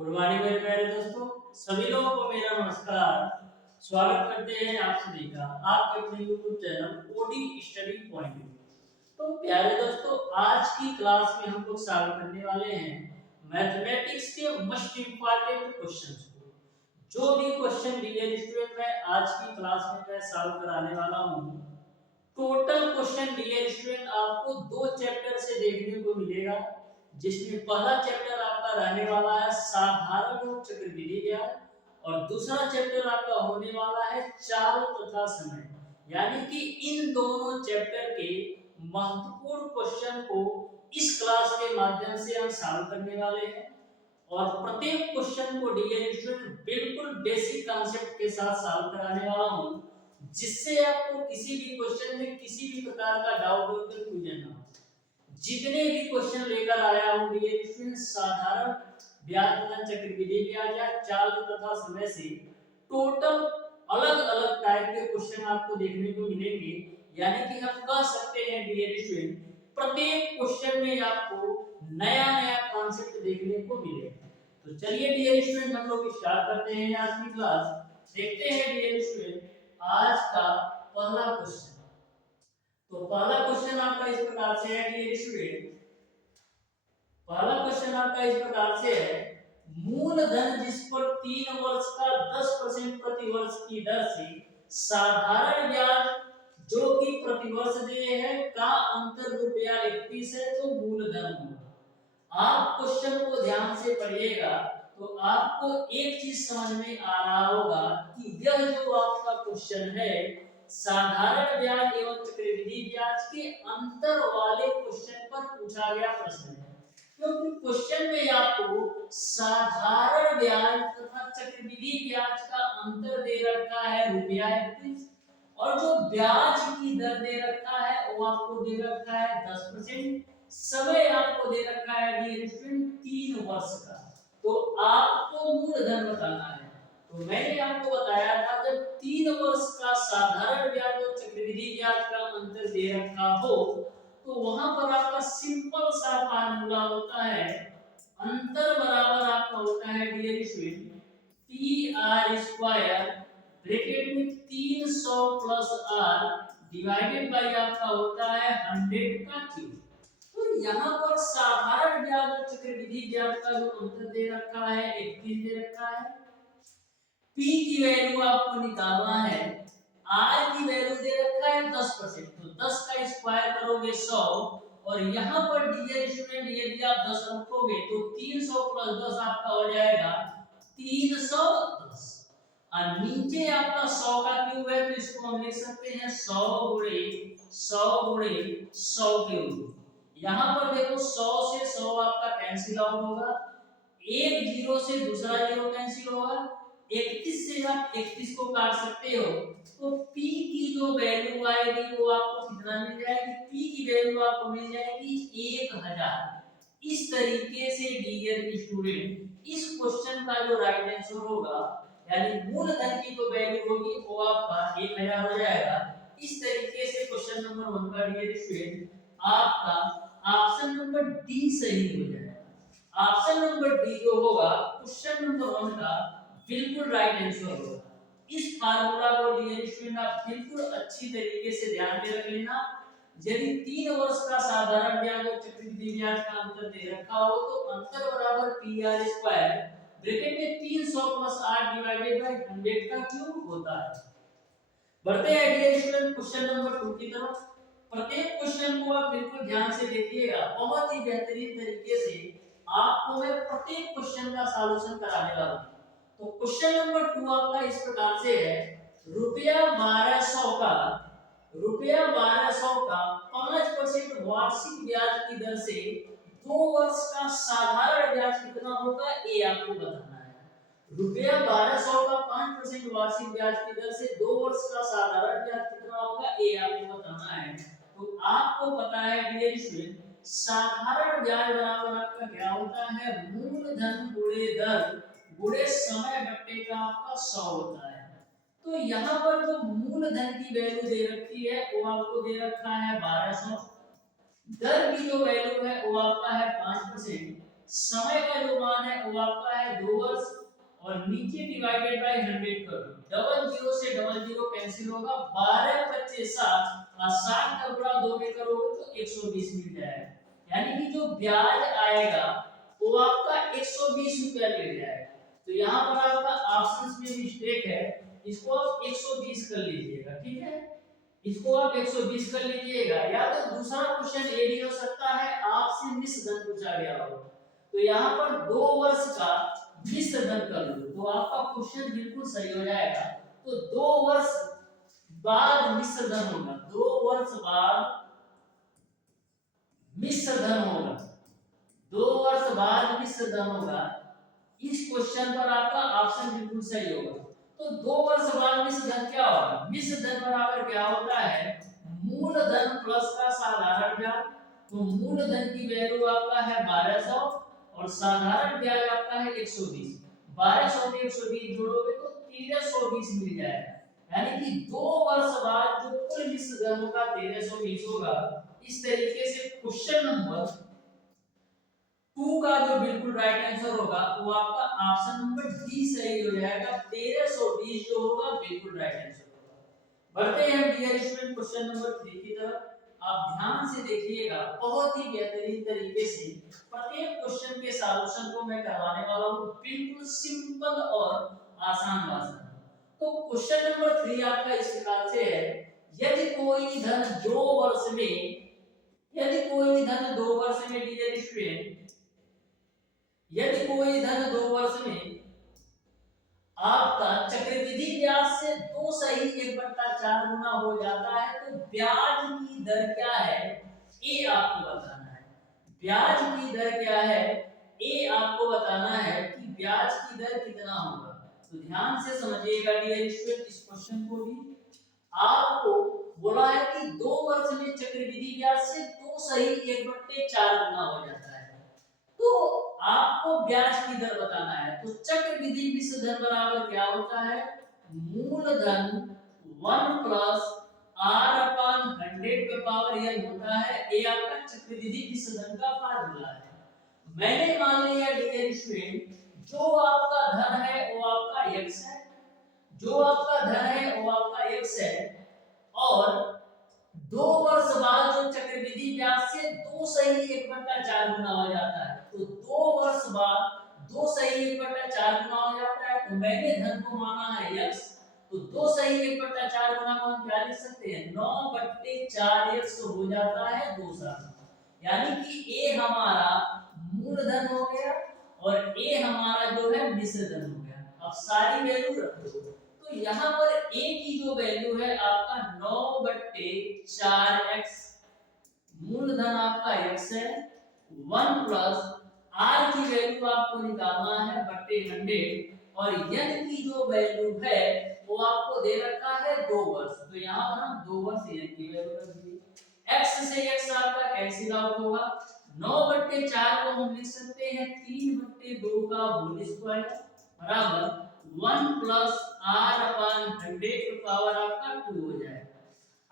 Good morning मेरे प्यारे दोस्तों। सभी लोगों को मेरा नमस्कार। स्वागत करते हैं आप सभी का आपके अपने YouTube channel OD study point. तो प्यारे दोस्तों, आज की क्लास में हम लोग सॉल्व करने वाले हैं मैथमेटिक्स के मोस्ट इंपॉर्टेंट क्वेश्चंस को। जो भी क्वेश्चन डियर स्टूडेंट मैं आज की क्लास में मैं सॉल्व कराने वाला हूँ। टोटल क्वेश्चन डियर स्टूडेंट आपको दो चैप्टर से देखने को मिलेगा, जिसमें पहला चैप्टर आपका रहने वाला है साधारण और चक्रवृद्धि ज्ञान और दूसरा चैप्टर आपका होने वाला है चाल तथा समय। यानी कि इन दोनों चैप्टर के महत्वपूर्ण क्वेश्चन को इस क्लास के माध्यम से हम सॉल्व करने वाले हैं और प्रत्येक क्वेश्चन को डियर स्टूडेंट बिल्कुल बेसिक कॉन्सेप्ट के साथ सॉल्व कराने वाला हूं, जिससे आपको किसी भी क्वेश्चन में किसी भी प्रकार का डाउट हो तो क्वेश्चन ना हो। जितने भी क्वेश्चन लेकर आया हूं डियर स्टूडेंट, साधारण ब्याज तथा चक्रवृद्धि ब्याज या चाल तथा समय से टोटल अलग अलग टाइप के क्वेश्चन आपको देखने को मिलेंगे। यानी कि हम कह सकते हैं डियर स्टूडेंट, प्रत्येक क्वेश्चन में आपको नया नया कॉन्सेप्ट देखने को मिलेगा। तो चलिए डियर स्टूडेंट, हम लोग स्टार्ट करते हैं आज की क्लास। देखते हैं डियर स्टूडेंट आज का पहला क्वेश्चन। तो पहला क्वेश्चन आपका इस प्रकार से है डियर स्टूडेंट, पहला क्वेश्चन आपका इस प्रकार से है, मूलधन जिस पर 3 वर्ष का 10% प्रति वर्ष की दर से साधारण ब्याज जो कि प्रति वर्ष दिए है का अंतर ₹31 है, तो मूलधन होगा। आप क्वेश्चन को ध्यान से पढ़िएगा तो आपको एक चीज समझ में आ रहा होगा कि यह जो आपका क्वेश्चन है साधारण ब्याज एवं चक्रवृद्धि ब्याज के अंतर वाले क्वेश्चन पर पूछा गया प्रश्न है, क्योंकि क्वेश्चन में आपको साधारण ब्याज तथा चक्रवृद्धि ब्याज का अंतर दे रखा है ₹31 और जो ब्याज की दर दे रखा है वो आपको दे रखा है 10%। समय आपको दे रखा है डियर स्टूडेंट 3 वर्ष का। तो आपको मूलधन बताना है। तो मैंने आपको बताया था जब 3 वर्ष का साधारण ब्याज और चक्रवृद्धि ब्याज का अंतर दे रखा हो तो वहां पर आपका सिंपल सा फार्मूला होता है, अंतर बराबर आपका होता है dear student P R square bracket में 300 प्लस आर डिवाइडेड बाय आपका होता है 100 का क्यूब। तो यहाँ पर साधारण ब्याज और चक्रवृद्धि ब्याज का जो अंतर दे रखा है 31 दे रखा है। पी की वैल्यू आपको निकालना है, आर की वैल्यू दे रखा है 10%, तो 10 का स्क्वायर करोगे 100 और यहाँ पर डियर स्टूडेंट यदि आप 10 रखोगे तो 300 प्लस 10 आपका हो जाएगा 310 और नीचे आपका 100 का क्यूब है तो इसको हम लिख सकते हैं 100 गुणे 100 गुणे 100 क्यूब। यहाँ पर देखो 100 से 100 आपका कैंसिल आउट होगा, एक जीरो से दूसरा जीरो कैंसिल होगा, 31 से आप 31 को काट सकते हो तो p की जो वैल्यू आएगी वो आपको कितना मिल जाएगी, p की वैल्यू आपको मिल जाएगी 1000। इस तरीके से डियर स्टूडेंट इस क्वेश्चन का जो राइट आंसर होगा यानी मूलधन की जो वैल्यू होगी वो आपका 1000 हो जाएगा। इस तरीके से क्वेश्चन नंबर 1 का डियर स्टूडेंट आपका ऑप्शन नंबर डी सही हो जाएगा। ऑप्शन नंबर डी जो होगा क्वेश्चन नंबर 1 का बिल्कुल राइट आंसर होगा। इस फार्मूला को डियर स्टूडेंट आप बिल्कुल अच्छी तरीके से ध्यान में रख लेना। यदि 3 वर्ष का साधारण ब्याज और चक्रवृद्धि ब्याज का अंतर दे रखा हो तो अंतर बराबर पी आर स्क्वायर ब्रैकेट में 300 प्लस 8 डिवाइडेड बाय 100 का क्यूब होता है। बढ़ते हैं डियर स्टूडेंट क्वेश्चन नंबर 2 की तरफ। प्रत्येक क्वेश्चन को आप बिल्कुल ध्यान से देखिएगा, बहुत ही बेहतरीन तरीके से आपको मैं प्रत्येक क्वेश्चन का सॉल्यूशन कराने वाला हूं। तो क्वेश्चन नंबर 2 आपका इस प्रकार से है, ₹1200 का 5% वार्षिक ब्याज की दर से 2 वर्ष का साधारण ब्याज कितना होगा ये आपको बताना है। ₹1200 का 5% वार्षिक ब्याज की दर से 2 वर्ष का साधारण ब्याज कितना होगा ये आपको बताना है। तो आपको पता है डियर स्टूडेंट साधारण ब्याज बराबर आपका क्या होता है, मूलधन गुणे दर गुणे समय बट्टे का आपका 100 होता है। तो यहाँ पर जो मूलधन की वैल्यू दे रखी है वो आपको दे रखा है 1200, दर की जो वैल्यू है वो आपका है 5%, समय का जो मान है वो आपका है 2 वर्ष, और नीचे डिवाइडेड बाय 100 कर दो, डबल जीरो से डबल जीरो कैंसिल होगा, 12 25 60, और 60 का गुणा 2 में करोगे तो 120 मिल जाएगा। यानी कि जो ब्याज आएगा वो आपका 120 रुपया मिल जाएगा। तो यहाँ पर आपका ऑप्शंस में मिस्टेक है, इसको आप 120 कर लीजिएगा, ठीक है, इसको आप 120 कर लीजिएगा। या तो दूसरा क्वेश्चन ये भी हो सकता है आपसे मिस धन पूछा गया हो, तो यहाँ पर 2 वर्ष का मिस धन कर लो तो आपका क्वेश्चन बिल्कुल सही हो जाएगा। तो 2 वर्ष बाद मिश्र धन होगा, 2 वर्ष बाद मिश्र धन होगा, 2 वर्ष बाद मिश्र धन होगा। इस क्वेश्चन पर आपका ऑप्शन बिल्कुल सही होगा। तो 2 वर्ष बाद मिश्र धन क्या होगा? मिश्र धन बराबर क्या होता है? मूलधन प्लस का साधारण ब्याज। तो मूलधन की वैल्यू आपका है 1200 और साधारण ब्याज आपका है 120। 1200 में 120 जोड़ोगे तो 1320 मिल जाएगा। यानी कि 2 वर्ष बाद जो कुल मिश्र धन होगा 1320 होगा। इस तरीके से क्वेश्चन नंबर 2 का जो बिल्कुल राइट आंसर होगा वो आपका ऑप्शन नंबर डी सही हो जाएगा। 1320 जो होगा बिल्कुल राइट आंसर होगा। बढ़ते हैं डियर स्टूडेंट क्वेश्चन नंबर 3 की तरफ। आप ध्यान से देखिएगा, बहुत ही बेहतरीन तरीके से प्रत्येक क्वेश्चन के सॉल्यूशन को मैं करवाने वाला हूं, बिल्कुल सिंपल और आसान भाषा में। तो क्वेश्चन नंबर 3 आपका इस प्रकार से है, यदि कोई धन 2 वर्ष में डियर स्टूडेंट यदि कोई धन 2 वर्ष में आपका चक्रवृद्धि ब्याज से 2 सही 1/4 गुना हो जाता है तो ब्याज की दर क्या है ये आपको बताना है। ब्याज की दर क्या है ये आपको बताना है कि ब्याज की दर कितना होगा। तो ध्यान से समझिएगा डियर स्टूडेंट, इस क्वेश्चन को भी आपको बोला है कि 2 वर्ष में चक्रवृद्धि ब्याज से 2 सही 1/4 गुना हो जाता है, तो आपको ब्याज की दर बताना है। तो चक्रवृद्धि मिश्र धन बराबर क्या होता है? मूलधन 1 प्लस r अपान 100 पे पावर n होता है। ये आपका चक्रवृद्धि मिश्र धन का फार्मूला है। मैंने मान लिया डियर स्टूडेंट, जो आपका धन है वो आपका x है, जो आपका धन है वो आपका x है, और 2 वर्ष बाद जो चक्रवृद्धि ब्याज से 2 सही 1/4 गुना हो जाता है, तो 2 वर्ष बाद 2 सही 1/4 गुना हो जाता है। तो मैंने धन को माना है x, तो 2 सही 1/4 गुना को हम क्या लिख सकते हैं? 9/4x हो जाता है 2 साल। यानी कि a हमारा मूलधन हो गया और a हमारा जो है मिश्र धन हो गया। अब सारी वैल्यू रख दो, तो यहाँ पर a की जो वैल्यू है आपका 9/4x, मूलधन आपका x है, 1 प्लस r की वैल्यू आपको निकालना है बट्टे 100, और n की जो वैल्यू है वो आपको दे रखा है 2 वर्ष। तो यहाँ पर हम 2 वर्ष n की वैल्यू रख दी। x से x आपका कैंसिल आउट होगा। 9/4 को हम लिख सकते हैं 3/2 का होल स्क्वायर बराबर 1 प्लस r अपान 100 की पावर आपका 2 हो जाएगा।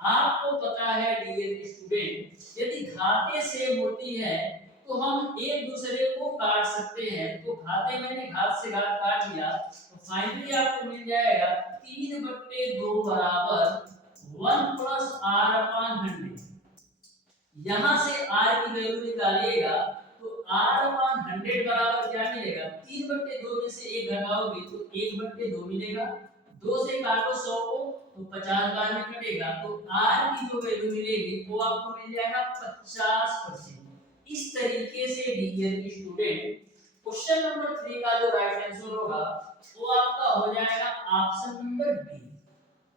आपको पता है डियर स्टूडेंट, यदि घाते सेम होती है तो हम एक दूसरे को काट सकते हैं। तो घाते मैंने घात से घात काट लिया, तो फाइनली आपको मिल जाएगा 3/2 बराबर 1 प्लस r अपान 100। यहाँ से r की वैल्यू निकालिएगा तो r अपान 100 बराबर क्या मिलेगा? 3/2 में से 1 घटाओगे तो 1/2 मिलेगा। 2 से काटो 100 को तो 50 बार में कटेगा, तो r की जो वैल्यू मिलेगी वो आपको मिल जाएगा 50%। इस तरीके से डियर स्टूडेंट क्वेश्चन नंबर 3 का जो राइट आंसर होगा वो आपका हो जाएगा option number B.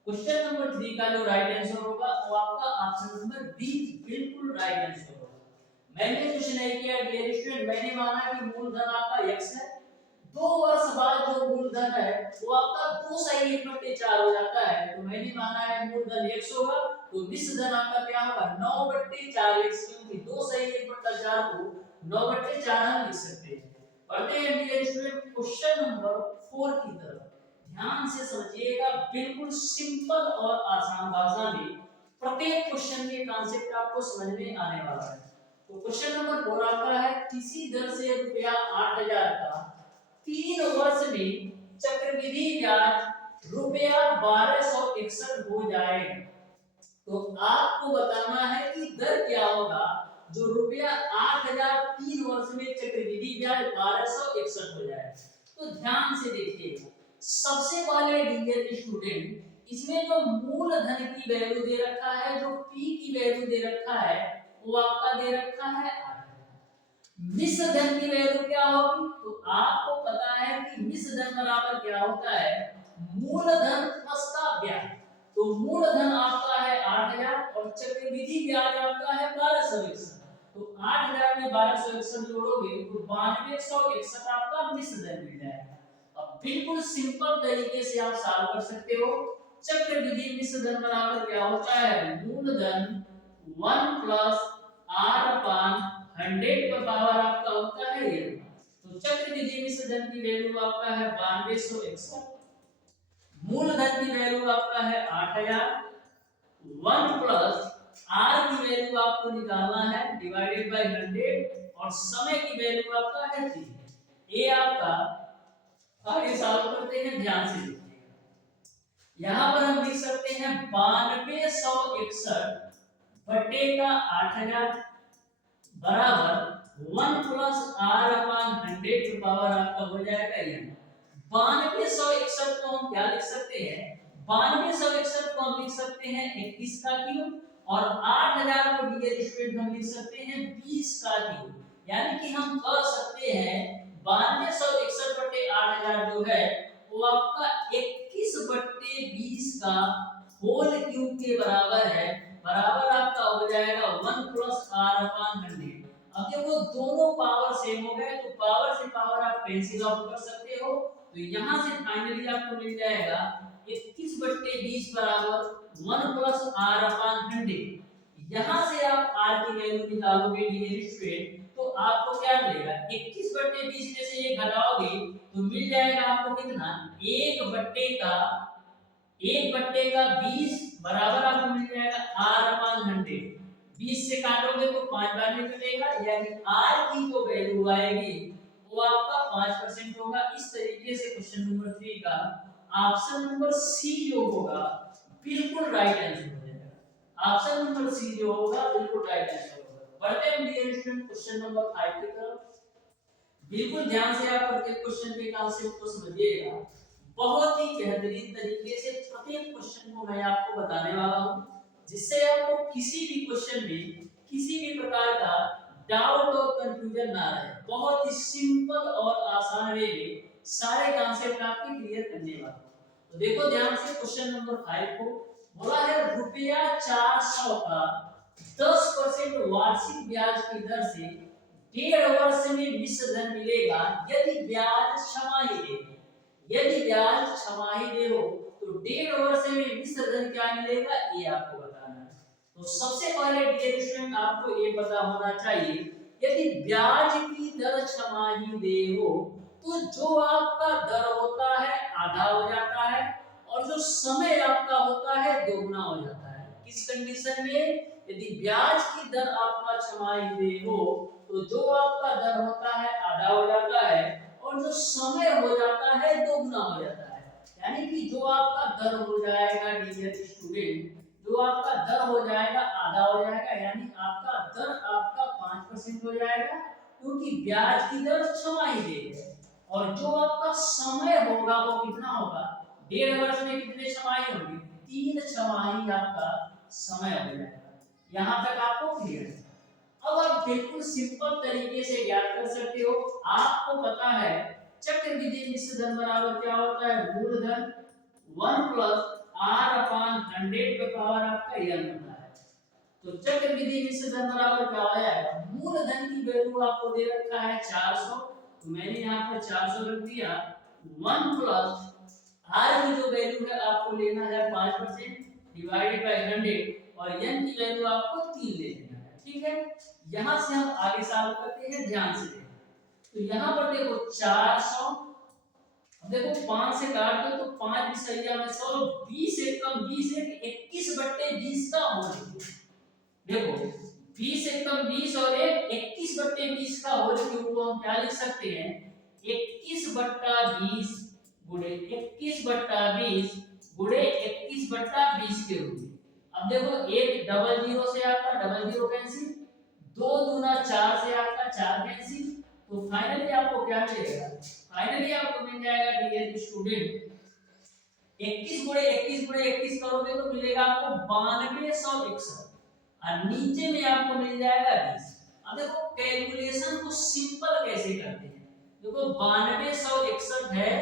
Question number 3 का जो राइट आंसर होगा वो आपका ऑप्शन नंबर बी बिल्कुल राइट आंसर होगा। मैंने कुछ नहीं किया डियर स्टूडेंट, मैंने माना कि मूलधन आपका x है, 2 वर्ष बाद जो मूलधन है वो आपका 2 सही 1/4 हो जाता है, तो मैंने माना है मूलधन x होगा, तो मिश्र धन आपका क्या होगा? 9/4x, क्योंकि 2 सही 1/4 को 9/4 हम लिख सकते हैं। पढ़ते हैं डियर स्टूडेंट क्वेश्चन नंबर 4 की तरफ। ध्यान से समझिएगा, बिल्कुल सिंपल और आसान भाषा में प्रत्येक क्वेश्चन के कॉन्सेप्ट आपको समझ में आने वाला है। तो क्वेश्चन नंबर 4 आपका है किसी दर से रुपया 8000 का 3 वर्ष में चक्रवृद्धि ब्याज रुपया 1261 हो जाएगा। तो आपको बताना है कि दर क्या होगा जो रुपया 8000 3 वर्ष में चक्रवृद्धि ब्याज 1261 हो जाए। तो ध्यान से देखिएगा, सबसे पहले डियर स्टूडेंट इसमें जो मूलधन की वैल्यू दे रखा है, जो पी की वैल्यू दे रखा है वो आपका दे रखा है 8000। मिश्र धन की वैल्यू क्या होगी? तो आपको पता है कि मिश्र धन बराबर क्या होता है, मूलधन प्लस का ब्याज। तो मूलधन आपका है 8000 और चक्रवृद्धि ब्याज आपका है 1261। तो 8000 में 1261 जोड़ोगे तो 9261 आपका मिश्र धन मिल जाएगा। अब बिल्कुल सिंपल तरीके से आप सॉल्व कर सकते हो। चक्रवृद्धि मिश्र धन बराबर क्या होता है, मूलधन 1 प्लस r अपान 100 का पावर आपका होता है ये। तो चक्रवृद्धि मिश्र धन की वैल्यू आपका है 9261, मूलधन की वैल्यू आपका है 8000, 1 प्लस r की वैल्यू आपको निकालना है डिवाइडेड बाय 100 और समय की वैल्यू आपका है 3। ये आपका आगे सॉल्व करते हैं, ध्यान से देखिएगा। यहाँ पर हम लिख सकते हैं 9261 बटे का 8000 बराबर 1 प्लस r अपान 100 पावर आपका हो जाएगा ये। 9261 को हम क्या लिख सकते हैं, 9261 को हम लिख सकते हैं 21 का क्यूब और 8000 को डियर स्टूडेंट हम लिख सकते हैं 20 का क्यूब। यानी कि हम कह सकते हैं 9261 बटे 8000 जो है वो आपका 21 बटे 20 का होल क्यूब के बराबर है। बराबर आपका हो जाएगा 1 प्लस r अपान 100। अब देखो दोनों पावर सेम हो गए तो पावर से पावर आप कैंसिल आउट कर सकते हो। तो यहाँ से फाइनली आपको मिल जाएगा 21 बटे 20 बराबर 1 प्लस r अपान 100। यहाँ से आप r की वैल्यू निकालोगे डियर स्टूडेंट तो आपको क्या मिलेगा, 21 बटे 20 में से ये घटाओगे तो मिल जाएगा आपको कितना, 1 बट्टे का 20 बराबर आपको मिल जाएगा r अपान 100। 20 से काटोगे तो 5 बार में कटेगा, यानी r की जो वैल्यू आएगी वो आपका 5% होगा। इस तरीके से क्वेश्चन नंबर 3 का ऑप्शन नंबर सी जो होगा बिल्कुल राइट आंसर हो जाएगा। ऑप्शन नंबर सी जो होगा बिल्कुल राइट आंसर होगा। बढ़ते हैं डियर स्टूडेंट क्वेश्चन नंबर 5 की तरफ। बिल्कुल ध्यान से आप प्रत्येक क्वेश्चन के कॉन्सेप्ट को समझिएगा। बहुत ही बेहतरीन तरीके से प्रत्येक क्वेश्चन को मैं आपको बताने वाला हूं, जिससे आपको किसी भी क्वेश्चन में किसी भी प्रकार का डाउट और कंफ्यूजन ना रहे। बहुत ही सिंपल और आसान वे में सारे कॉन्सेप्ट आपके क्लियर करने वाला हूं। तो देखो ध्यान से क्वेश्चन नंबर 5 को बोला है रुपया 400 का 10% वार्षिक ब्याज की दर से 1.5 वर्ष में मिश्र धन मिलेगा यदि ब्याज छमाही दे। यदि ब्याज छमाही दे हो तो 1.5 वर्ष में मिश्र धन क्या मिलेगा ये आपको बताना है। तो सबसे पहले डियर स्टूडेंट आपको ये पता होना चाहिए यदि ब्याज की दर छमाही दे हो तो जो आपका दर होता है आधा हो जाता है और जो समय आपका होता है दोगुना हो जाता है। किस कंडीशन में, यदि ब्याज की दर आपका छमाही दे हो तो जो आपका दर होता है आधा हो जाता है और जो समय हो जाता है दोगुना हो जाता है। यानी कि जो आपका दर हो जाएगा डियर स्टूडेंट, जो आपका दर हो जाएगा आधा हो जाएगा, यानी आपका दर आपका 5% हो जाएगा क्योंकि ब्याज की दर छमाही दे है। और जो आपका समय होगा वो कितना होगा, 1.5 वर्ष में कितने छमाही होगी, 3 छमाही आपका समय हो जाएगा। यहाँ तक आपको क्लियर है। अब आप बिल्कुल सिंपल तरीके से ज्ञात कर सकते हो। आपको पता है चक्रवृद्धि मिश्र धन बराबर क्या होता है, मूलधन 1 प्लस r अपान 100 का पावर आपका n होता है। तो चक्रवृद्धि मिश्र धन बराबर क्या हो जाएगा, मूलधन की वैल्यू आपको दे रखा है 400, तो मैंने यहाँ पर 400 रख दिया। 1 प्लस r की जो वैल्यू है आपको लेना है 5% डिवाइडेड बाय 100 और n की वैल्यू आपको 3 ले लेना है। ठीक है, यहाँ से हम आगे सॉल्व करते हैं, ध्यान से देखो। तो यहाँ पर देखो 400, अब देखो 5 से काट दो तो 5 भी सही है, 100, 20 एक कम 20 है, 21 बट्टे 20 का होल। देखो 20 एकम 20 और एक 21/20 का होल क्यूब को हम क्या लिख सकते हैं, 21/20 गुणे 21/20 गुणे 21/20 के रूप में। अब देखो एक डबल जीरो से आपका डबल जीरो कैंसिल, 2 दूना 4 से आपका 4 कैंसिल, तो फाइनली आपको क्या मिलेगा, फाइनली आपको मिल जाएगा डियर स्टूडेंट 21 करोगे तो मिलेगा आपको 9261 और नीचे में आपको मिल जाएगा 20। अब देखो कैलकुलेशन को सिंपल कैसे करते हैं, देखो 9261 है,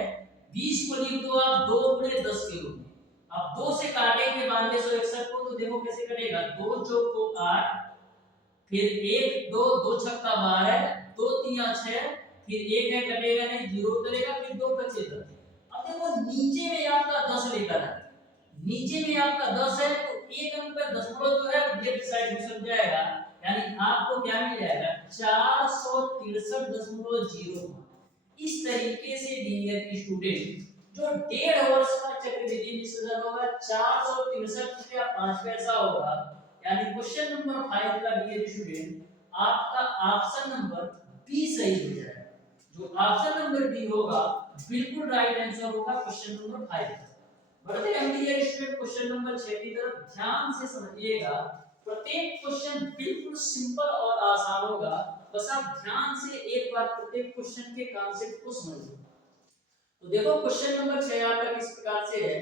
20 को लिख दो आप 2 गुणे 10 के रूप में। अब 2 से काटेंगे 9261 को तो देखो कैसे कटेगा, 2 चौक को 8, फिर 1 2 2 छक्का 12, 2 3 6, फिर 1 है कटेगा नहीं, 0 उतरेगा, फिर 2 बचे 10। अब देखो नीचे में आपका 10 लेकर है, नीचे में आपका 10 है तो एक अंक पे दशमलव जो है लेफ्ट साइड में सट जाएगा, यानी आपको क्या मिल जाएगा 463.05। इस तरीके से डियर स्टूडेंट जो 1.5 वर्ष का चक्रवृद्धि विसर्जन होगा 463.05 होगा, यानी क्वेश्चन नंबर 5 का डियर स्टूडेंट आपका ऑप्शन नंबर बी सही हो जाएगा। जो ऑप्शन नंबर बी होगा बिल्कुल राइट आंसर होगा क्वेश्चन नंबर 5। बढ़ते हैं डियर स्टूडेंट क्वेश्चन नंबर 6 की तरफ, ध्यान से समझिएगा। प्रत्येक क्वेश्चन बिल्कुल सिंपल और आसान होगा, बस आप ध्यान से एक बार प्रत्येक क्वेश्चन के कॉन्सेप्ट को समझिए। तो देखो क्वेश्चन नंबर 6 आपका किस प्रकार से है,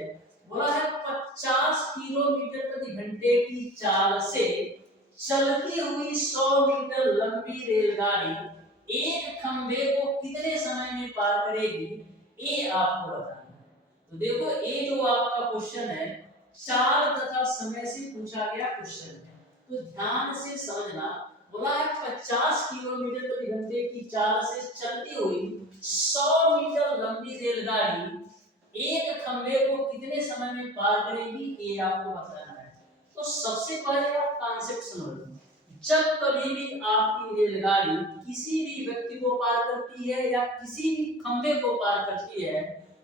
बोला है 50 किलोमीटर प्रति घंटे की चाल से चलती हुई 100 मीटर लंबी रेलगाड़ी एक खंभे को कितने समय में पार करेगी, ये आपको बताना है। तो देखो ये जो आपका क्वेश्चन है चाल तथा समय से पूछा गया क्वेश्चन है, तो ध्यान से समझना। बोला है 50 किलोमीटर प्रति घंटे की चाल से चलती हुई 100 मीटर लंबी रेलगाड़ी एक खंभे को कितने समय में पार करेगी, ये आपको बताना है। तो सबसे पहले आप कॉन्सेप्ट समझ लो, जब कभी भी आपकी रेलगाड़ी किसी भी व्यक्ति को पार करती है या किसी भी खंभे को पार करती है,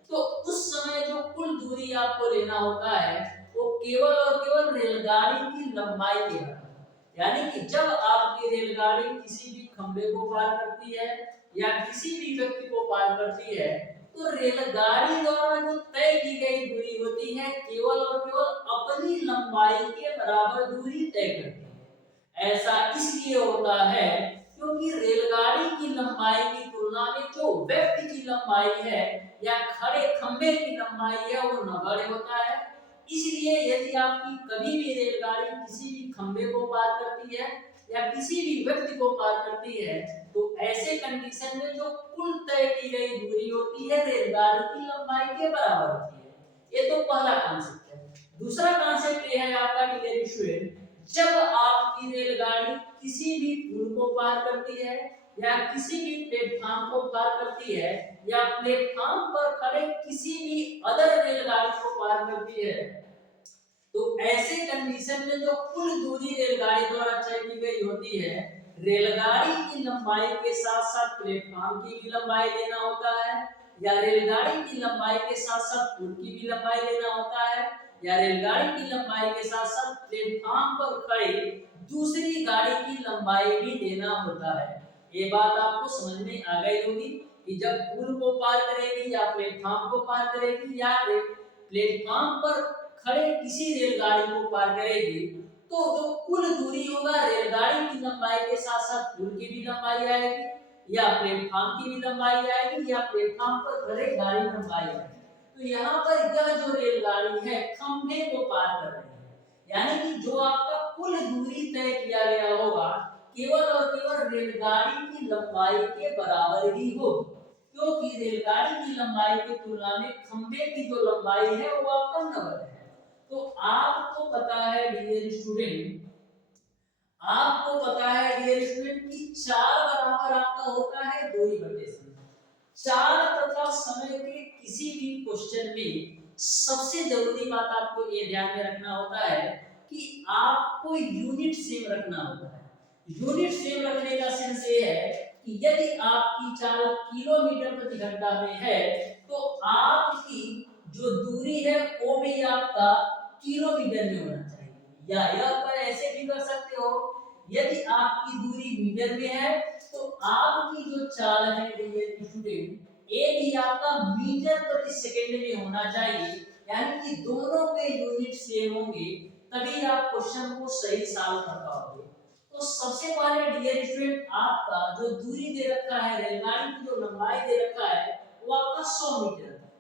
तो उस समय जो कुल दूरी आपको लेना होता है वो केवल और केवल रेलगाड़ी की लंबाई के बराबर। यानी कि जब आपकी रेलगाड़ी किसी भी खंभे को पार करती है या किसी भी व्यक्ति को पार करती है, तो रेलगाड़ी द्वारा जो तय की गई दूरी होती है केवल और केवल अपनी लंबाई के बराबर दूरी तय करती है। ऐसा इसलिए होता है क्योंकि रेलगाड़ी की लंबाई की तुलना में जो व्यक्ति की लंबाई है या खड़े खंभे की लंबाई है वो नगण्य होता है। इसलिए यदि आपकी कभी भी रेलगाड़ी किसी भी खंभे को पार करती है या किसी भी व्यक्ति को पार करती है, तो ऐसे कंडीशन में जो कुल तय की गई दूरी होती है रेलगाड़ी की लंबाई के बराबर होती है। ये तो पहला कॉन्सेप्ट है। दूसरा कॉन्सेप्ट ये है आपका डियर स्टूडेंट, जब आपकी रेलगाड़ी किसी भी पुल को पार करती है या किसी भी प्लेटफॉर्म को पार करती है या प्लेटफॉर्म पर खड़े किसी भी अदर रेलगाड़ी को पार करती है, तो ऐसे कंडीशन में जो कुल दूरी रेलगाड़ी द्वारा तय की गई होती है, रेलगाड़ी की लंबाई के साथ साथ प्लेटफॉर्म की भी लंबाई लेना होता है, या रेलगाड़ी की लंबाई के साथ साथ पुल की भी लंबाई लेना होता है, या रेलगाड़ी की लंबाई के साथ साथ प्लेटफॉर्म पर खड़ी दूसरी गाड़ी की लंबाई भी लेना होता है। ये बात आपको समझ में आ गई होगी कि जब पुल को पार करेगी या प्लेटफॉर्म को पार करेगी या प्लेटफॉर्म पर खड़े किसी रेलगाड़ी को पार करेगी, तो जो कुल दूरी होगा रेलगाड़ी की लंबाई के साथ साथ पुल की भी लंबाई आएगी या प्लेटफॉर्म की भी लंबाई आएगी या प्लेटफॉर्म पर खड़े गाड़ी की लंबाई आएगी। तो यहाँ पर यह जो रेलगाड़ी है खंभे को पार कर रही है, यानी कि जो आपका कुल दूरी तय किया गया होगा केवल और केवल रेलगाड़ी की लंबाई के बराबर ही होगी, क्योंकि रेलगाड़ी की लंबाई की तुलना में खंभे की जो लंबाई है वो आपका नगण्य है। तो आपको पता है डियर स्टूडेंट, आपको पता है डियर स्टूडेंट कि 4 बराबर आपका होता है दूरी बटे समय। 4 तथा समय के किसी भी क्वेश्चन में सबसे जरूरी बात आपको ये ध्यान में रखना होता है कि आपको यूनिट सेम रखना होता है। यूनिट सेम रखने का सेंस ये है कि यदि आपकी चाल किलोमीटर प्रति घंटा में है तो आपकी जो दूरी है वो भी आपका किलोमीटर में होना चाहिए। या यह पर ऐसे भी कर सकते हो यदि आपकी दूरी मीटर में है तो आपकी जो चाल है डियर स्टूडेंट ये भी आपका मीटर प्रति सेकंड में होना चाहिए, यानी कि दोनों के यूनिट सेम होंगे तभी आप क्वेश्चन को सही सॉल्व कर पाओगे। तो सबसे पहले डियर स्टूडेंट आपका जो दूरी दे रखा है, रेलगाड़ी की जो लंबाई दे रखा है वो आपका 100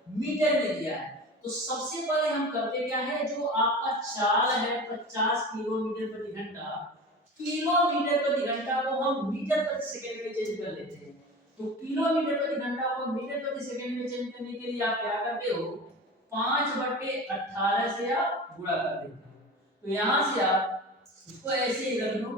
मीटर में दिया है। तो सबसे पहले हम करते क्या है, जो आपका चाल है 50 किलोमीटर प्रति घंटा, किलोमीटर प्रति घंटा को हम मीटर प्रति सेकंड में चेंज कर लेते हैं। तो किलोमीटर प्रति घंटा को मीटर प्रति सेकंड में चेंज करने के लिए आप क्या करते हो, 5/18 से आप गुणा कर देते हो। तो यहाँ से आप इसको ऐसे ही रख लो,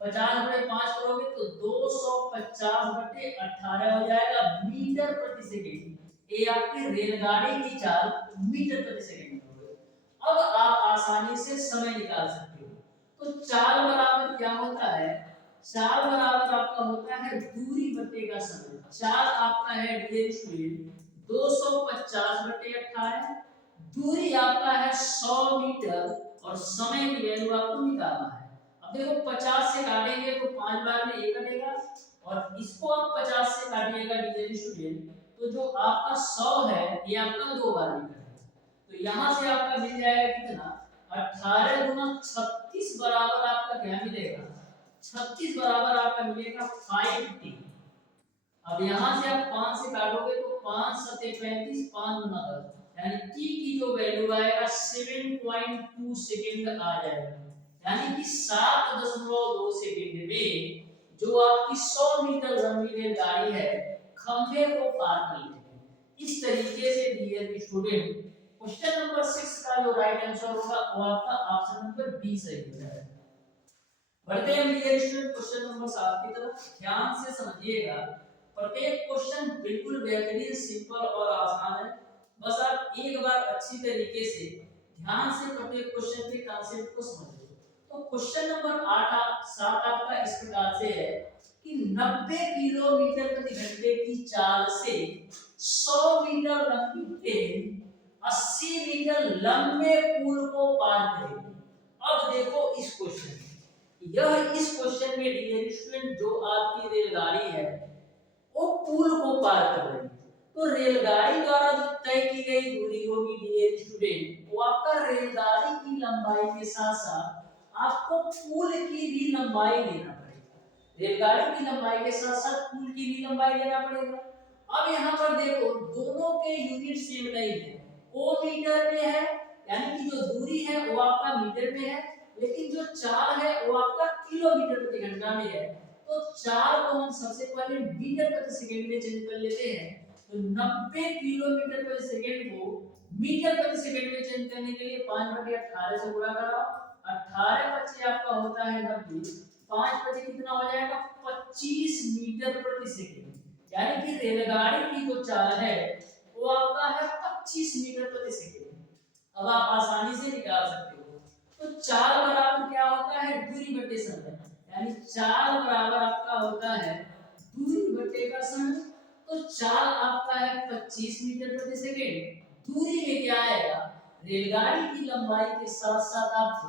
50/5 करोगे तो 250/18 हो जाएगा मीटर प्रति सेकंड। ये आपकी रेलगाड़ी की चाल मीटर प्रति सेकंड में हो गई। अब आप आसानी से समय निकाल सकते हो। तो चाल बराबर क्या होता है, चाल बराबर आपका होता है दूरी बटे का समय। चाल आपका है डियर स्टूडेंट 250/18, दूरी आपका है 100 मीटर और समय की वैल्यू आपको निकालना है। अब देखो 50 से काटेंगे तो 5 बार में 1 कटेगा और इसको आप 50 से काटिएगा डियर स्टूडेंट तो जो आपका 100 है ये आपका 2 बार में कटेगा। तो यहाँ से आपका मिल जाएगा कितना, 18 गुना 36 बराबर आपका क्या मिलेगा, 36 बराबर आपका मिलेगा 5t। अब यहाँ से आप 5 से काटोगे तो 5 सते 35, 5 गुना 10, यानी t की जो वैल्यू आएगा 7.2 सेकंड आ जाएगा, यानी कि 7.2 सेकंड में जो आपकी 100 मीटर लंबी रेलगाड़ी है खंभे को पार कर लेगी। इस तरीके से डियर स्टूडेंट क्वेश्चन नंबर 6 का जो राइट आंसर होगा वो आपका ऑप्शन नंबर बी सही हो जाएगा। बढ़ते हैं डियर स्टूडेंट क्वेश्चन नंबर 7 की तरफ। ध्यान से समझिएगा, प्रत्येक क्वेश्चन बिल्कुल बेहतरीन, सिंपल और आसान है। बस आप एक बार अच्छी तरीके से ध्यान से प्रत्येक क्वेश्चन के कांसेप्ट को समझिए। तो क्वेश्चन नंबर 7 आपका इस प्रकार से है कि 90 किलोमीटर प्रति घंटे की चाल से 100 मीटर लंबी ट्रेन 80 मीटर लंबे पुल को पार करेगी। अब देखो इस क्वेश्चन में डियर स्टूडेंट जो आपकी रेलगाड़ी है वो पुल को पार कर रही है। तो रेलगाड़ी द्वारा जो तय की गई दूरी होगी डियर स्टूडेंट वो आपका रेलगाड़ी की लंबाई के साथ साथ आपको पुल की भी लंबाई लेना पड़ेगा। रेलगाड़ी की लंबाई के साथ साथ पुल की भी लंबाई लेना पड़ेगा। अब यहाँ पर देखो दोनों के यूनिट सेम नहीं है, वो मीटर में है, यानी कि जो दूरी है वो आपका मीटर में है, लेकिन जो चाल है वो आपका किलोमीटर प्रति घंटा में है। तो चाल को हम सबसे पहले मीटर प्रति सेकंड में चेंज कर लेते हैं। तो 90 किलोमीटर प्रति सेकंड को मीटर प्रति सेकंड में चेंज करने के लिए 5/18 से गुणा कराओ। 18 बचे आपका होता है 90, 5 बचे कितना हो जाएगा 25 मीटर प्रति सेकंड, यानी कि रेलगाड़ी की जो चाल है वो आपका है 25 मीटर प्रति सेकंड। अब आप आसानी से निकाल सकते हो। तो चाल बराबर क्या होता है, दूरी बटे समय, यानी चाल बराबर आपका होता है दूरी बटे का समय। तो चाल आपका है 25 मीटर प्रति सेकंड, दूरी में क्या आएगा, रेलगाड़ी की लंबाई के साथ साथ आपको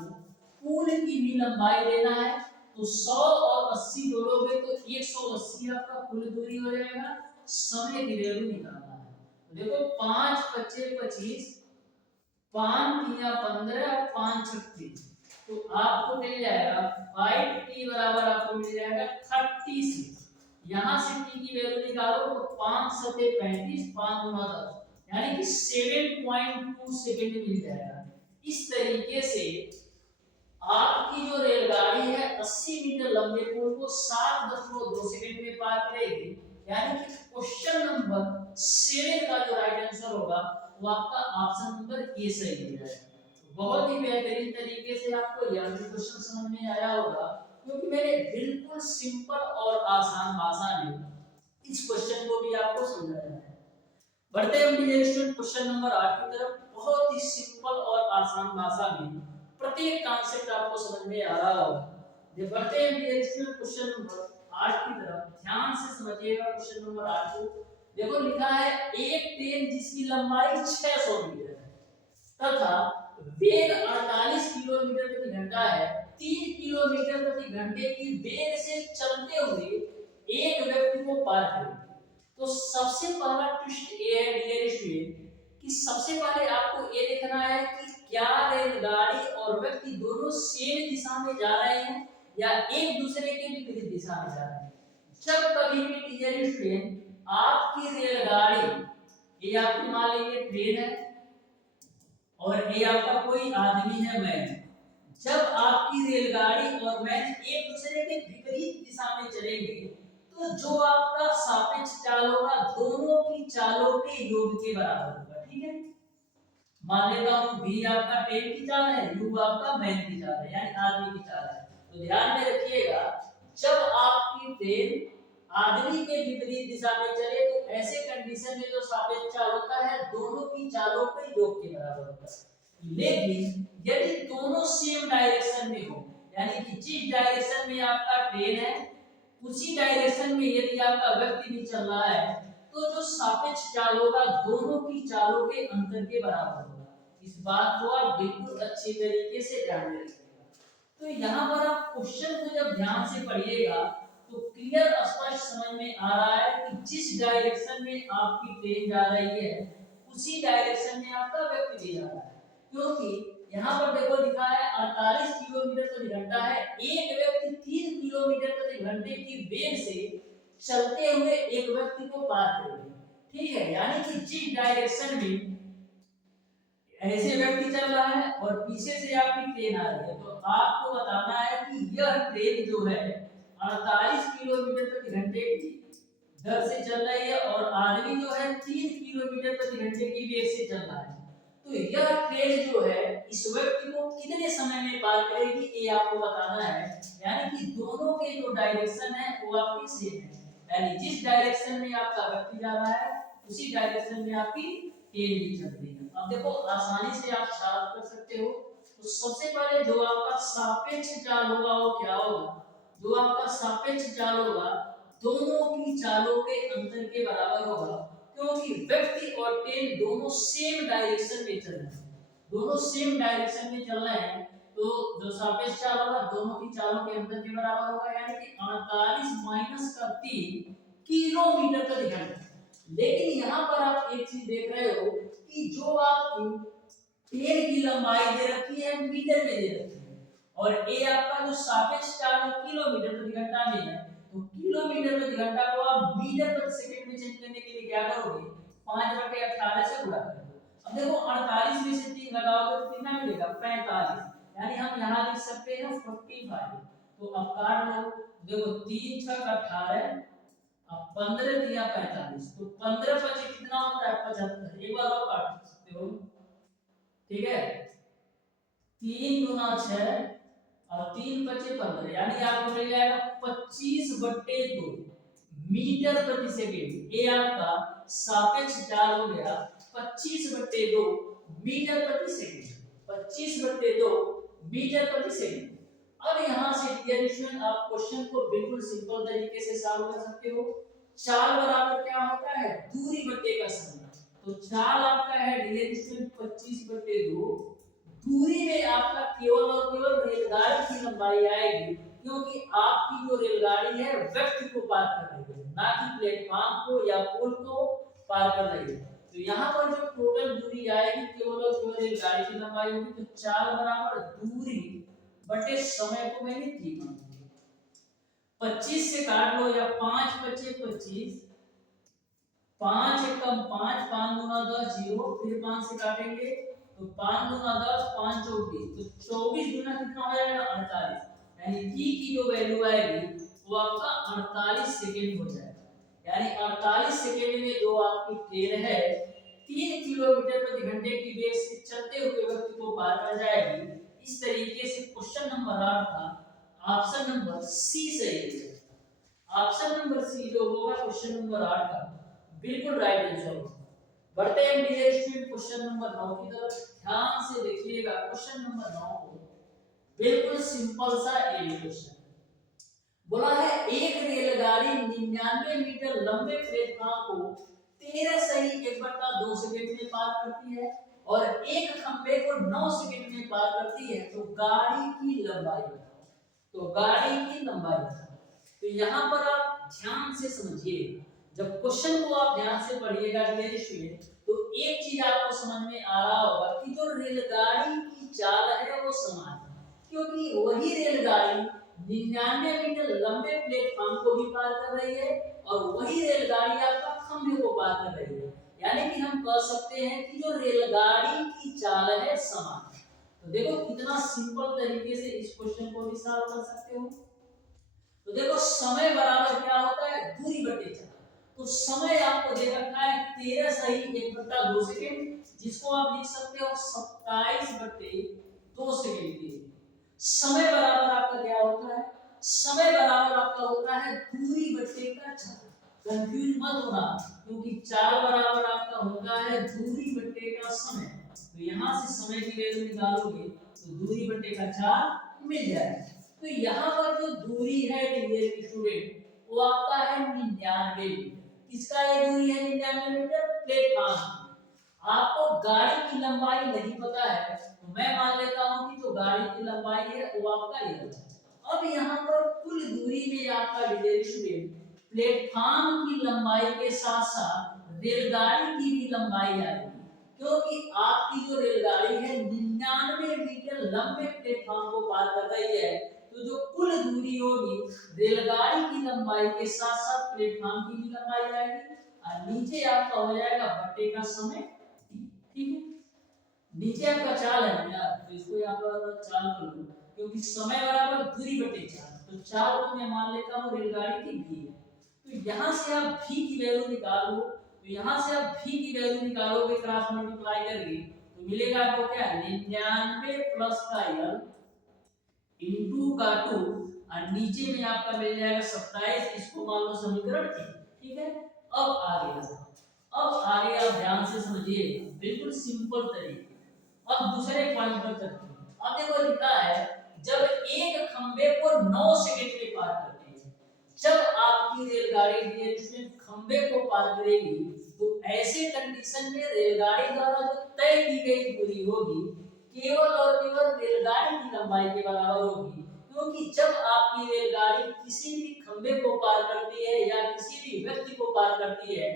पुल की भी लंबाई लेना है। तो 100 और 80 जोड़ोगे तो 180 आपका कुल दूरी हो जाएगा। समय की वैल्यू निकालना है। तो देखो 5 बचे 25, 5 3 15 और 5 36, तो आपको मिल जाएगा 5t बराबर आपको मिल जाएगा 36। यहाँ से t की वैल्यू निकालो तो 5 सते 35, 5 गुना 10, यानी कि 7.2 सेकंड मिल जाएगा। इस तरीके से आपकी जो रेलगाड़ी है 80 मीटर लंबे पुल को 7.2 सेकंड में पार करेगी, यानी कि क्वेश्चन नंबर 7 का जो राइट आंसर होगा वो आपका ऑप्शन नंबर ए सही हो जाएगा। बहुत ही बेहतरीन तरीके से आपको यह क्वेश्चन समझ में आया होगा, क्योंकि मैंने बिल्कुल सिंपल और आसान भाषा में इस क्वेश्चन को भी आपको समझाया है। बढ़ते हैं डियर स्टूडेंट क्वेश्चन नंबर 8 की तरफ। बहुत ही सिंपल और आसान भाषा में प्रत्येक कॉन्सेप्ट आपको समझ में आ रहा होगा। ये बढ़ते हैं डियर स्टूडेंट क्वेश्चन नंबर 8 की तरफ। ध्यान से समझिएगा क्वेश्चन नंबर 8 को। देखो लिखा है एक ट्रेन जिसकी लंबाई 600 मीटर है तथा वेग 48 किलोमीटर प्रति घंटा है 3 किलोमीटर प्रति घंटे की वेग से चलते हुए एक व्यक्ति को पार करेगी। तो सबसे पहला ट्विस्ट ये है डियर स्टूडेंट कि सबसे पहले आपको ये देखना है कि क्या रेलगाड़ी और व्यक्ति दोनों सेम दिशा में जा रहे हैं या एक दूसरे के विपरीत दिशा में जा रहे हैं। जब कभी भी डियर स्टूडेंट आपकी रेलगाड़ी, ये आपकी मान लीजिए ट्रेन है और ये आपका कोई आदमी है मैन, जब आपकी रेलगाड़ी और मैन एक दूसरे के विपरीत दिशा में चलेंगे तो जो आपका सापेक्ष चाल होगा दोनों की चालों के योग के बराबर होगा। ठीक है, मान लेता हूं v आपका ट्रेन की चाल है, u आपका मैन की चाल है यानी आदमी की चाल है। तो ध्यान में रखिएगा जब आपकी ट्रेन आदमी के विपरीत दिशा में चले तो ऐसे कंडीशन में जो सापेक्ष चाल होता है दोनों की चालों के योग के बराबर होता है। लेकिन यदि दोनों सेम डायरेक्शन में हो यानी कि जिस डायरेक्शन में आपका ट्रेन है उसी डायरेक्शन में यदि आपका व्यक्ति भी चल रहा है तो जो सापेक्ष चाल होगा दोनों की चालों के अंतर के बराबर होगा। इस बात को आप बिल्कुल अच्छी तरीके से ध्यान में रखिएगा। तो यहाँ पर आप क्वेश्चन को जब ध्यान से पढ़िएगा तो क्लियर स्पष्ट समझ में आ रहा है कि जिस डायरेक्शन में आपकी ट्रेन जा रही है उसी डायरेक्शन में आपका व्यक्ति भी जा रहा है, क्योंकि यहाँ पर देखो लिखा है 48 किलोमीटर प्रति घंटा है, एक व्यक्ति 3 किलोमीटर प्रति घंटे की वेग से चलते हुए एक व्यक्ति को पार करेगा। ठीक है, यानी कि जिस डायरेक्शन में ऐसे व्यक्ति चल रहा है और पीछे से आपकी ट्रेन आ रही है तो आपको बताना है कि यह ट्रेन जो है 48 किलोमीटर प्रति घंटे की दर से चल रही है और आदमी जो है 3 किलोमीटर प्रति घंटे की वेग से चल रहा है। तो यह ट्रेन जो है इस व्यक्ति को कितने समय में पार करेगी ये आपको बताना है। यानी कि दोनों के जो डायरेक्शन है वो आपकी सेम है, यानी जिस डायरेक्शन में आपका व्यक्ति जा रहा है उसी डायरेक्शन में आपकी ट्रेन भी चल रही है। अब देखो आसानी से आप साफ कर सकते हो। तो सबसे पहले जो आपका सापेक्ष चाल होगा वो क्या होगा, जो आपका सापेक्ष चाल होगा दोनों की चालों के अंतर के बराबर होगा, क्योंकि व्यक्ति और ट्रेन दोनों सेम डायरेक्शन में चल रहे हैं, दोनों सेम डायरेक्शन में चल रहे हैं तो जो सापेक्ष चाल होगा दोनों की चालों के अंतर के बराबर होगा, यानी कि 48 माइनस का 3 किलोमीटर प्रति घंटा। लेकिन यहाँ पर आप एक चीज देख रहे हो कि जो आपकी ट्रेन की लंबाई दे रखी है मीटर में दे रखी है और ये आपका जो सापेक्ष चाल है किलोमीटर प्रति घंटा में है, तो किलोमीटर प्रति घंटा को आप मीटर प्रति सेकंड में चेंज करने के लिए क्या करोगे 5/18 से गुणा कर दो। अब देखो 48 में से 3 घटाओगे तो कितना मिलेगा 45, यानी हम यहाँ लिख सकते हैं 45। तो अब काट लो, देखो 3 6 18, अब 15 दिया 45, तो 15 बचे कितना होता है 75। एक बार और काट सकते हो, ठीक है 3 गुना 6 और 3 बचे 15, यानी आपको मिल जाएगा 25/2 मीटर प्रति सेकंड। ये आपका सापेक्ष चाल हो गया 25/2 मीटर प्रति सेकंड, 25/2 मीटर प्रति सेकंड। अब यहाँ से डियर स्टूडेंट आप क्वेश्चन को बिल्कुल सिंपल तरीके से सॉल्व कर सकते हो। चाल बराबर क्या होता है दूरी बटे का समय। तो चाल आपका है डियर स्टूडेंट 25/2, दूरी में आपका केवल और केवल रेलगाड़ी की लंबाई आएगी, क्योंकि आपकी जो रेलगाड़ी है व्यक्ति को पार कर रही है ना कि प्लेटफॉर्म को या पुल को पार कर रही है। तो यहाँ पर जो टोटल दूरी आएगी केवल और केवल रेलगाड़ी की लंबाई होगी। तो चाल बराबर दूरी बटे समय को मैंने 3 मान लिया, 25 से काट लो या 5 बचे 25, 5 एकम 5, 5 गुना 10 0, फिर 5 से काटेंगे तो 5 गुना 10 5 24, तो 24 गुना कितना हो जाएगा 48, यानी t की जो वैल्यू आएगी वो आपका 48 सेकंड हो जाएगा। यानी 48 सेकंड में जो आपकी ट्रेन है 3 किलोमीटर प्रति घंटे की वेग से चलते हुए व्यक्ति को पार कर जाएगी। इस तरीके से क्वेश्चन नंबर 8 का ऑप्शन नंबर सी सही है। ऑप्शन नंबर सी जो होगा क्वेश्चन नंबर 8 का बिल्कुल राइट आंसर होगा। बढ़ते हैं डियर स्टूडेंट क्वेश्चन नंबर 9 की तरफ। ध्यान से देखिएगा क्वेश्चन नंबर 9 को, बिल्कुल सिंपल सा ये क्वेश्चन बोला है एक रेलगाड़ी 99 मीटर लंबे प्लेटफॉर्म को 13 सही 1/2 सेकंड में पार करती है और एक खंबे को 9 सेकंड में पार करती है, तो गाड़ी की लंबाई तो गाड़ी की लंबाई था। तो यहाँ पर आप ध्यान से समझिए, जब क्वेश्चन को आप ध्यान से पढ़िएगा स्टूडेंट, तो एक चीज आपको समझ में आ रहा होगा कि जो रेलगाड़ी की चाल है वो समान है, क्योंकि वही रेलगाड़ी 99 मीटर लंबे प्लेटफॉर्म को भी पार कर रही है और वही रेलगाड़ी आपका खंभे को पार कर रही है। यानी कि हम कह सकते हैं कि जो रेलगाड़ी की चाल है समान है। तो देखो कितना सिंपल तरीके से इस क्वेश्चन को भी सॉल्व कर सकते हो। तो देखो समय बराबर क्या होता है, दूरी बटे चाल। तो समय आपको दे रखा है 13 सही 1/2 सेकेंड, जिसको आप लिख सकते हो 27 बटे 2 सेकेंड के लिए। समय बराबर आपका क्या होता है, समय बराबर आपका होता है दूरी बटे का चाल। कंफ्यूज मत होना, क्योंकि चाल बराबर आपका होता है दूरी बटे का समय। तो यहाँ से समय की वैल्यू निकालोगे तो दूरी बटे का चाल मिल जाएगा। तो यहाँ पर जो दूरी है डियर स्टूडेंट, वो आपका है 99 मीटर। किसका ये दूरी है 99 मीटर, प्लेटफॉर्म। आपको गाड़ी की लंबाई नहीं पता है, तो मैं मान लेता हूँ कि जो गाड़ी की लंबाई है वो आपका ये है। अब यहाँ पर कुल दूरी में आपका डियर स्टूडेंट प्लेटफॉर्म की लंबाई के साथ साथ रेलगाड़ी की भी लंबाई आएगी, क्योंकि आपकी जो रेलगाड़ी है 99 मीटर लंबे प्लेटफॉर्म को पार कर रही है। तो जो कुल दूरी होगी रेलगाड़ी की लंबाई के साथ साथ प्लेटफॉर्म की भी लंबाई आएगी, और नीचे आपका हो जाएगा बट्टे का समय। ठीक है, नीचे आपका चाल है यार, तो इसको यहाँ पर चाल कर लो, क्योंकि समय बराबर दूरी बटे चाल। तो चाल को मैं मान लेता हूँ रेलगाड़ी की भी है। तो यहाँ से आप v की वैल्यू निकालो। तो यहाँ से आप v की वैल्यू निकालोगे क्रॉस मल्टीप्लाई करके, तो मिलेगा आपको क्या, 99 प्लस का l इंटू का 2, और नीचे में आपका मिल जाएगा 27। इसको मान लो समीकरण 1। ठीक है, अब आगे आप ध्यान से समझिए, बिल्कुल सिंपल तरीके। अब दूसरे पॉइंट पर चलते हैं। अब देखो लिखा है जब एक खंबे को 9 सेकंड में पार करते हैं। जब आपकी रेलगाड़ी खंबे को पार करेगी, तो ऐसे कंडीशन में रेलगाड़ी द्वारा जो तय की गई दूरी होगी केवल और केवल रेलगाड़ी की लंबाई के बराबर होगी, क्योंकि जब आपकी रेलगाड़ी किसी भी खंबे को पार करती है या किसी भी व्यक्ति को पार करती है,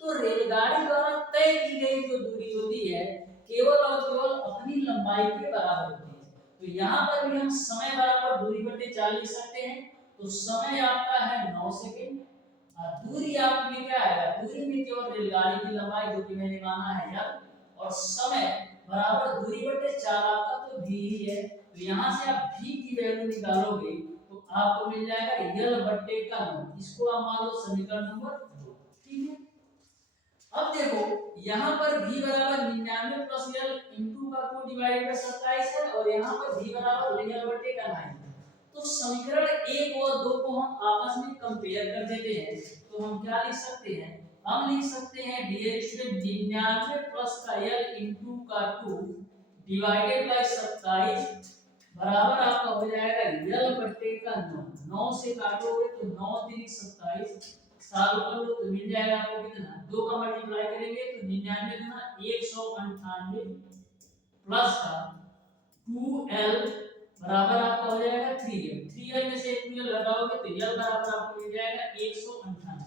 तो रेलगाड़ी द्वारा तय की गई जो दूरी होती है केवल और केवल अपनी लंबाई के बराबर होती है। तो यहाँ पर भी हम समय बराबर दूरी बटे 4 लिख सकते हैं। तो समय आपका है 9 सेकेंड, और दूरी आपकी क्या आएगा, दूरी में केवल रेलगाड़ी की लंबाई जो कि मैंने माना है l, और समय बराबर दूरी बटे 4 आपका तो v ही है। तो यहाँ से आप v की वैल्यू निकालोगे तो आपको मिल जाएगा l बटे का 9। इसको आप मान लो समीकरण नंबर 2। ठीक है, अब देखो यहाँ पर v बराबर 99 प्लस l इंटू का 2 डिवाइडेड बाय 27 है, और यहाँ पर v बराबर l बटे का 9। तो समीकरण 1 और 2 को हम आपस में कंपेयर कर देते हैं। तो हम क्या लिख सकते हैं, हम लिख सकते हैं डियर स्टूडेंट 99 प्लस का l इंटू का 2 डिवाइडेड बाय 27 बराबर आपका हो जाएगा l बटे का 9। 9 से काटोगे तो 9 3 27, साल कर लो तो मिल जाएगा आपको कितना, 2 का मल्टीप्लाई करेंगे तो 99 गुना 198 प्लस का 2l बराबर आपका हो जाएगा 3l। 3l में से 2l घटाओगे तो l बराबर आपको मिल जाएगा 198।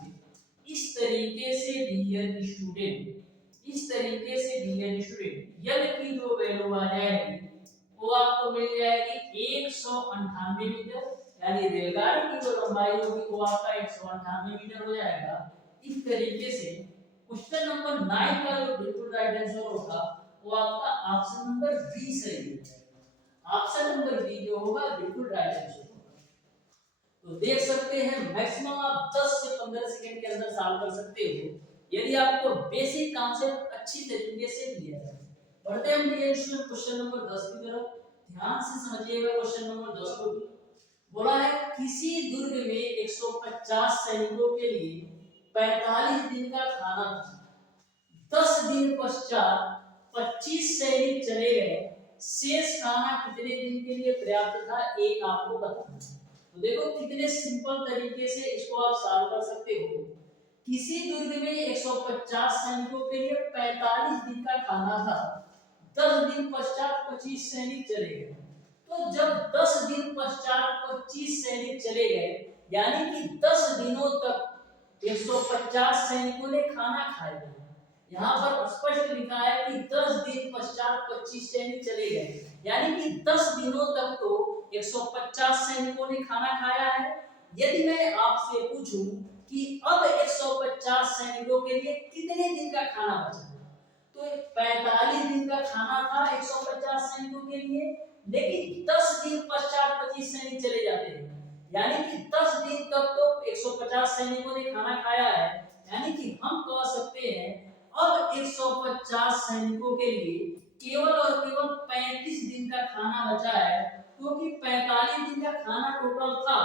इस तरीके से डियर स्टूडेंट, इस तरीके से डियर स्टूडेंट l की जो वैल्यू आ जाएगी वो आपको मिल जाएगी 198 मीटर, यानी रेलगाड़ी की जो लंबाई होगी वो आपका 198 मीटर हो जाएगा। इस तरीके से क्वेश्चन नंबर 9 का जो बिल्कुल राइट आंसर होगा वो आपका ऑप्शन नंबर बी सही है। ऑप्शन नंबर बी जो होगा बिल्कुल राइट आंसर होगा। तो देख सकते हैं मैक्सिमम आप 10 से 15 सेकंड के अंदर सॉल्व कर सकते हो, यदि आपको बेसिक कॉन्सेप्ट अच्छी तरीके से दिया जाए। बढ़ते हैं क्वेश्चन नंबर 10 की तरफ। ध्यान से समझिएगा क्वेश्चन नंबर 10 को भी। बोला है किसी दुर्ग में 150 सैनिकों के लिए 45 दिन का खाना था। 10 दिन पश्चात 25 सैनिक चले गए, शेष खाना कितने दिन के लिए पर्याप्त था, एक आपको बताना है। तो देखो कितने सिंपल तरीके से इसको आप सॉल्व कर सकते हो। किसी दुर्ग में 150 सैनिकों के लिए 45 दिन का खाना था, 10 दिन पश्चात 25 सैनिक चले गए। तो जब 10 दिन पश्चात 25 सैनिक चले गए, यानी कि 10 दिनों तक 150 सैनिकों ने खाना खाया। यहाँ पर स्पष्ट लिखा है कि 10 दिन पश्चात 25 सैनिक चले गए, यानी कि 10 दिनों तक तो 150 सैनिकों ने खाना खाया है। यदि मैं आपसे पूछूं कि अब 150 सैनिकों के लिए कितने दिन का खाना बचा है, तो 45 दिन का खाना था 150 सैनिकों के लिए, लेकिन 10 दिन पश्चात 25 सैनिक चले जाते हैं, यानी कि 10 दिन तक तो 150 सैनिकों ने खाना खाया है, यानी कि हम कह सकते हैं अब 150 सैनिकों के लिए केवल और केवल 35 दिन का खाना बचा है, क्योंकि 45 दिन का खाना टोटल था,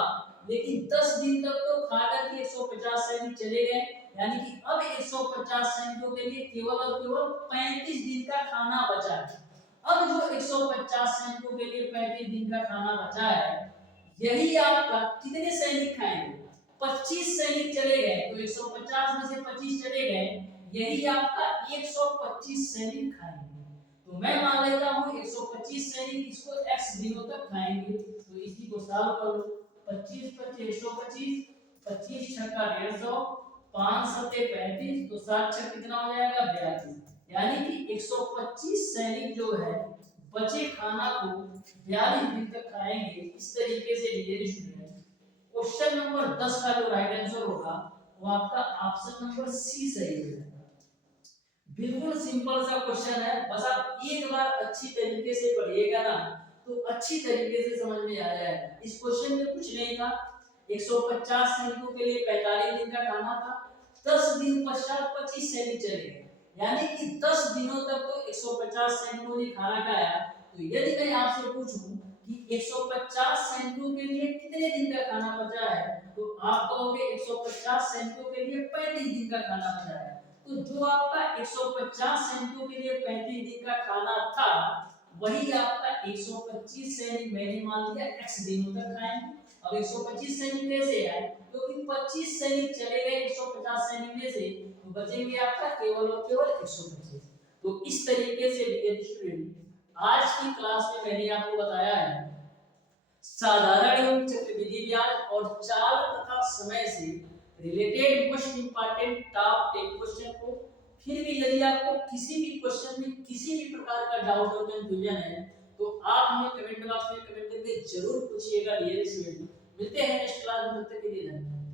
लेकिन 10 दिन तक तो खाकर के 150 सैनिक चले गए, यानी कि अब 150 सैनिकों के लिए केवल और केवल 35 दिन का खाना बचा है। अब जो 150 सैनिकों के लिए 35 दिन का खाना बचा है, यही आपका कितने सैनिक खाएंगे? 25 सैनिक चले गए, तो 150 में से 25 चले गए, यही आपका 125 सैनिक खाएंगे। तो मैं मान लेता हूं 125 सैनिक इसको x दिनों तक खाएंगे, तो इसी को सॉल्व कर लो। 25 25 125, 25 छक्का 150, 5 सत्ते 35, तो 7 छक्का कितना हो जाएगा? 42, यानी कि 125 सैनिक जो है बचे खाना को 42 दिन तक खाएंगे। इस तरीके से डियर स्टूडेंट, क्वेश्चन नंबर 10 का जो राइट आंसर होगा वो आपका ऑप्शन नंबर सी सही है। बिल्कुल सिंपल सा क्वेश्चन है, बस आप एक बार अच्छी तरीके से पढ़िएगा ना तो अच्छी तरीके से समझ में आ जाएगा। इस क्वेश्चन में कुछ नहीं था, 150 सैनिकों के लिए 45 दिन का खाना था, 10 दिन पश्चात 25 सैनिक चले गए, यानी कि 10 दिनों तक तो 150 सैनिकों ने खाना खाया। तो यदि मैं आपसे पूछूं कि 150 सैनिकों के लिए कितने दिन का खाना बचा है, तो आप कहोगे 150 सैनिकों के लिए 35 दिन का खाना बचा है। तो जो आपका 150 सैनिकों के लिए 35 दिन का खाना था, वही आपका 125 सैनिक मैंने मान लिया x दिनों तक खाएंगे। अब 125 सैनिक कैसे आए? क्योंकि 25 सैनिक चले गए 150 सैनिक में से, तो बचेंगे आपका केवल और केवल 125। तो इस तरीके से डियर स्टूडेंट, आज की क्लास में मैंने आपको बताया है साधारण एवं चक्रवृद्धि ब्याज और चाल तथा समय से related most important top 10 question को। फिर भी यदि आपको किसी भी क्वेश्चन में किसी भी प्रकार का डाउट और कंफ्यूजन है, तो आप हमें कमेंट बॉक्स में कमेंट करके जरूर पूछिएगा डियर स्टूडेंट। मिलते हैं नेक्स्ट क्लास में, तब तक के लिए धन्यवाद।